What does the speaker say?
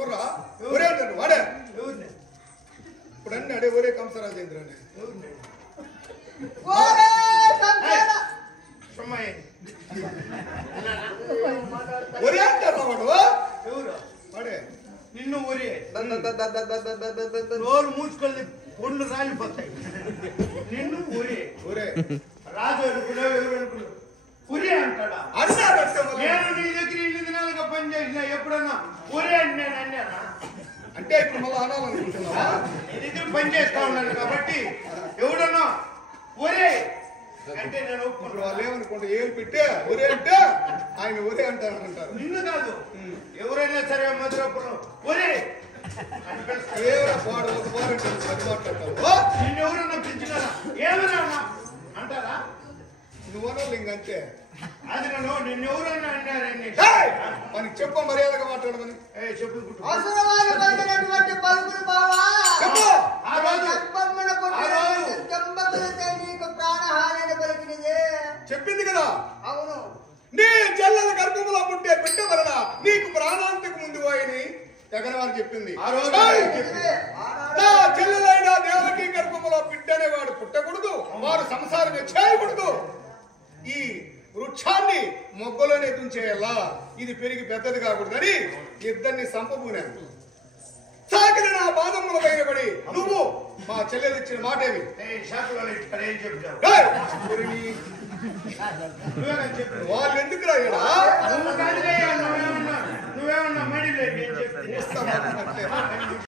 చూడరా ఒరే అంటాడు వాడే ఇప్పుడు అన్నీ అడే ఒరే కంసరాజేంద్ర అని ఒరే అంటారు వాడు వాడే నిన్ను ఒరే నోరు మూసుకొని పొండ్లు రాలిపోతాయి నిన్ను ఒరే ఒరే రాజు అనుకున్నావు ఎవరు అనుకున్నావు ఒరే అంటాడా నేను నీ దగ్గర 2 దినాలుగా పని చేసినా ఎప్పుడన్నా ఒరే అని నేను అన్నానా అంటే ఇప్పుడు మళ్ళీ అనాలనుకుంటున్నావా నీ దగ్గర పని చేస్తా ఉన్నాను కాబట్టి ఎవడన్నా ఒరే అంటే నేను ఇప్పుడు వాళ్ళు ఏమనుకుంటా ఏలు పెట్టే ఒరే అంటే ఆయన ఒరే అంటారు నిన్ను కాదు ఎవరైనా సరే మధురపురం ఒరే ఏమైనా పాడు ఒక పాడు అది మాట్లాడతావు నిన్ను ఎవరన్నా పిలిచినారా ఏమన్నా అంటారా నువ్వనోళ్ళు ఇంకంతే అది నన్ను నిన్ను ఎవరన్నా అన్నారని మనకి చెప్ప మర్యాదగా మాట్లాడమని చెప్పులు చెప్పింది కదా అవును నీ చెల్లెల గర్భములో పుట్టే బిడ్డ వలన నీకు ప్రాణాంతకు ముందు పోయని జగన్వారు చెప్పింది నా చెల్లెలైన దేవకి గర్భములో బిడ్డనే వాడు పుట్టకూడదు వాడు సంసారమే చేయకూడదు ఈ వృక్షాన్ని మొగ్గలోనే తుంచేయాలా ఇది పెరిగి పెద్దది కాకూడదని ఇద్దరిని సంపబూనాను సాగిన నా పాదముల పైన పడి నువ్వు మా చెల్లెలు ఇచ్చిన మాటేమి వాళ్ళు ఎందుకు రాయడా నువ్వేమన్నా మడి